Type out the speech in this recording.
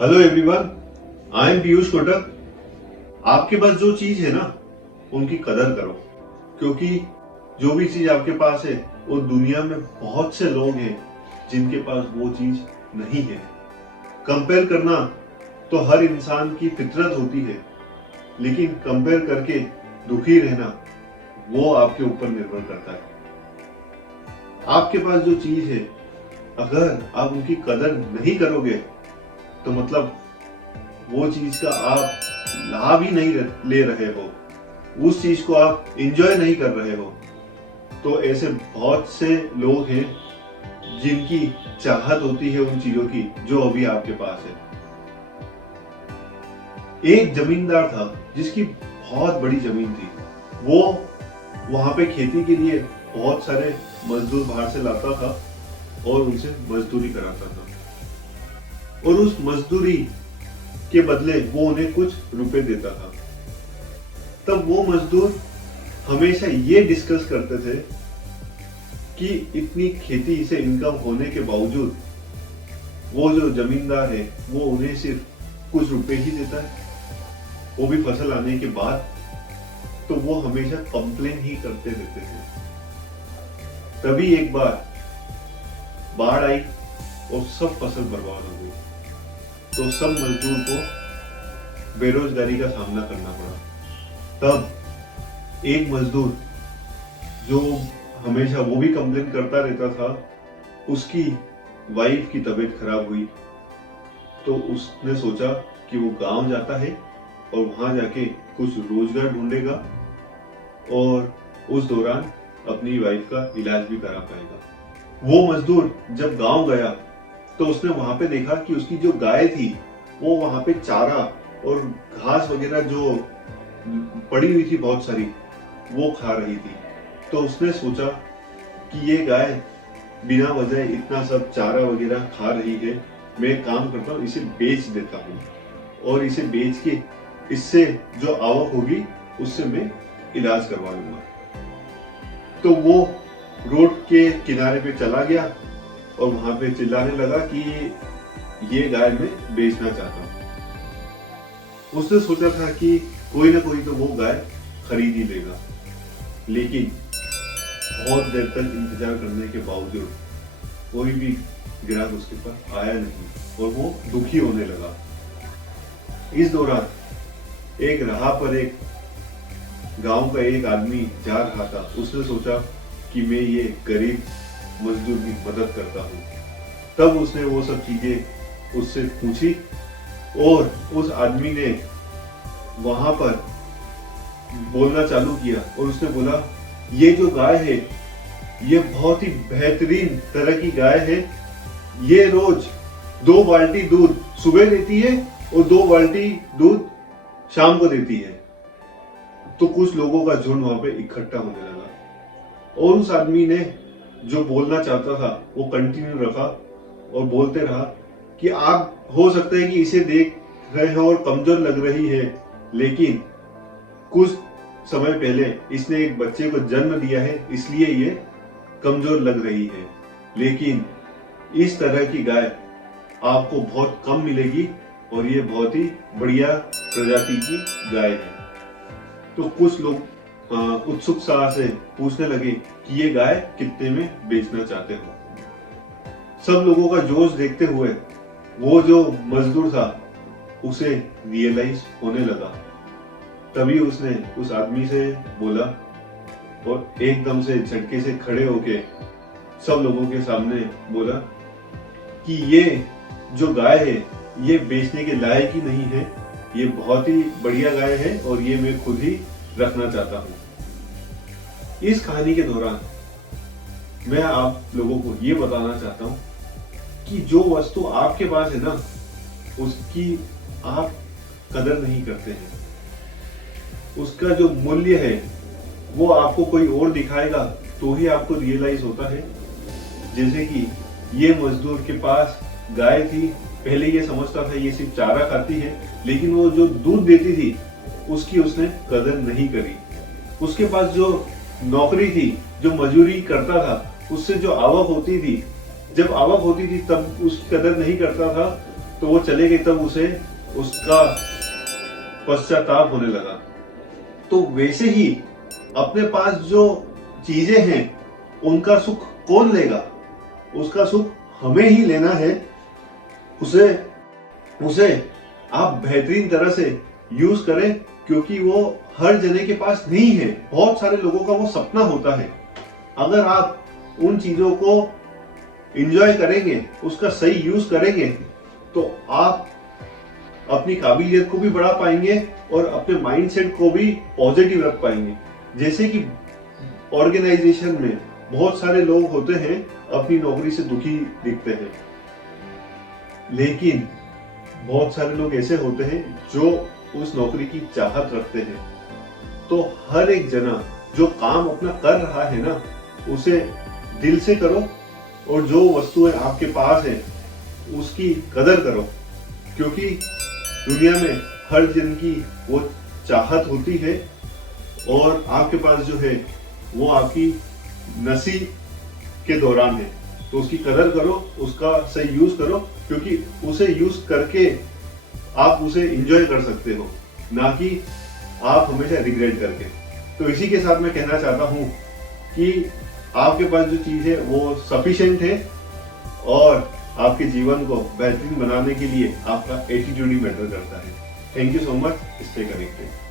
Hello everyone, I am Piyush Kotak. आपके पास जो चीज है ना, उनकी कदर करो, क्योंकि जो भी चीज आपके पास है वो दुनिया में बहुत से लोग हैं जिनके पास वो चीज नहीं है। कंपेयर करना तो हर इंसान की फितरत होती है, लेकिन कंपेयर करके दुखी रहना वो आपके ऊपर निर्भर करता है। आपके पास जो चीज है, अगर आप उनकी कदर नहीं करोगे तो मतलब वो चीज का आप लाभ ही नहीं ले रहे हो, उस चीज को आप एंजॉय नहीं कर रहे हो। तो ऐसे बहुत से लोग हैं जिनकी चाहत होती है उन चीजों की जो अभी आपके पास है। एक जमींदार था जिसकी बहुत बड़ी जमीन थी। वो वहां पे खेती के लिए बहुत सारे मजदूर बाहर से लाता था और उनसे मजदूरी कराता था, और उस मजदूरी के बदले वो उन्हें कुछ रुपए देता था। तब वो मजदूर हमेशा ये डिस्कस करते थे कि इतनी खेती से इनकम होने के बावजूद वो जो जमींदार है वो उन्हें सिर्फ कुछ रुपए ही देता है, वो भी फसल आने के बाद। तो वो हमेशा कंप्लेन ही करते रहते थे। तभी एक बार बाढ़ आई और सब फसल बर्बाद हो गई। तो सब मजदूर को बेरोजगारी का सामना करना पड़ा। तब एक मजदूर जो हमेशा वो भी कंप्लेन करता रहता था, उसकी वाइफ की तबीयत खराब हुई। तो उसने सोचा कि वो गांव जाता है और वहां जाके कुछ रोजगार ढूंढेगा और उस दौरान अपनी वाइफ का इलाज भी करा पाएगा। वो मजदूर जब गांव गया तो उसने वहां पे देखा कि उसकी जो गाय थी वो वहां पे चारा और घास वगैरह जो पड़ी हुई थी बहुत सारी, वो खा रही थी। तो उसने सोचा कि ये गाय बिना वजह इतना सब चारा वगैरह खा रही है, मैं एक काम करता हूँ, इसे बेच देता हूँ और इसे बेच के इससे जो आवक होगी उससे मैं इलाज करवा लूंगा। तो वो रोड के किनारे पे चला गया और वहां पे चिल्लाने लगा कि ये गाय मैं बेचना चाहता हूं। उसने सोचा था कि कोई ना कोई तो वो गाय खरीद ही लेगा, लेकिन बहुत देर तक इंतजार करने के बावजूद कोई भी ग्राहक उसके पास आया नहीं और वो दुखी होने लगा। इस दौरान एक राह पर एक गांव का एक आदमी जा रहा था। उसने सोचा कि मैं ये गरीब मजदूर की मदद करता हूँ। तब उसने वो सब चीजें उससे पूछी और उस आदमी ने वहां पर बोलना चालू किया और उसने बोला, ये जो गाय है ये बहुत ही बेहतरीन तरह की गाय है। ये रोज 2 बाल्टी दूध सुबह देती है और 2 बाल्टी दूध शाम को देती है। तो कुछ लोगों का झुंड वहां पे इकट्ठा होने लगा और उस आदमी ने जो बोलना चाहता था वो कंटिन्यू रखा और बोलते रहा कि आप हो सकता है कि इसे देख रहे हो और कमजोर लग रही है, लेकिन कुछ समय पहले इसने एक बच्चे को जन्म दिया है, इसलिए ये कमजोर लग रही है। लेकिन इस तरह की गाय आपको बहुत कम मिलेगी और ये बहुत ही बढ़िया प्रजाति की गाय है। तो कुछ लोग उत्सुकता से पूछने लगे कि ये गाय कितने में बेचना चाहते हो। सब लोगों का जोश देखते हुए वो जो मजदूर था उसे रियलाइज होने लगा। तभी उसने उस आदमी से बोला और एकदम से झटके से खड़े होके सब लोगों के सामने बोला कि ये जो गाय है ये बेचने के लायक ही नहीं है, ये बहुत ही बढ़िया गाय है और ये मैं खुद ही रखना चाहता हूं। इस कहानी के दौरान मैं आप लोगों को ये बताना चाहता हूं कि जो वस्तु आपके पास है ना, उसकी आप कदर नहीं करते हैं। उसका जो मूल्य है वो आपको कोई और दिखाएगा तो ही आपको रियलाइज होता है। जैसे कि ये मजदूर के पास गाय थी, पहले ये समझता था ये सिर्फ चारा खाती है, लेकिन वो जो दूध देती थी उसकी उसने कदर नहीं करी। उसके पास जो नौकरी थी, जो मजदूरी करता था, उससे जो आवक होती थी, जब आवक होती थी तब उसकी कदर नहीं करता था, तो वो चले गए तब उसे उसका पश्चाताप होने लगा। तो वैसे ही अपने पास जो चीजें हैं उनका सुख कौन लेगा? उसका सुख हमें ही लेना है। उसे उसे आप बेहतरीन तरह से यूज करें, क्योंकि वो हर जने के पास नहीं है। बहुत सारे लोगों का वो सपना होता है। अगर आप उन चीजों को एंजॉय करेंगे, उसका सही यूज करेंगे, तो आप अपनी काबिलियत को भी बढ़ा पाएंगे और अपने माइंडसेट को भी पॉजिटिव रख पाएंगे। जैसे कि ऑर्गेनाइजेशन में बहुत सारे लोग होते हैं अपनी नौकरी से दुखी दिखते हैं, लेकिन बहुत सारे लोग ऐसे होते हैं जो उस नौकरी की चाहत रखते हैं। तो हर एक जना जो काम अपना कर रहा है ना, उसे दिल से करो, और जो वस्तुएं आपके पास है उसकी कदर करो, क्योंकि दुनिया में हर जन की वो चाहत होती है, और आपके पास जो है वो आपकी नसीब के दौरान है। तो उसकी कदर करो, उसका सही यूज करो, क्योंकि उसे यूज करके आप उसे एंजॉय कर सकते हो, ना कि आप हमेशा रिग्रेट करके। तो इसी के साथ मैं कहना चाहता हूं कि आपके पास जो चीज है वो सफिशिएंट है, और आपके जीवन को बेहतरीन बनाने के लिए आपका एटीट्यूड ही मैटर करता है। Thank you so much. Stay connected.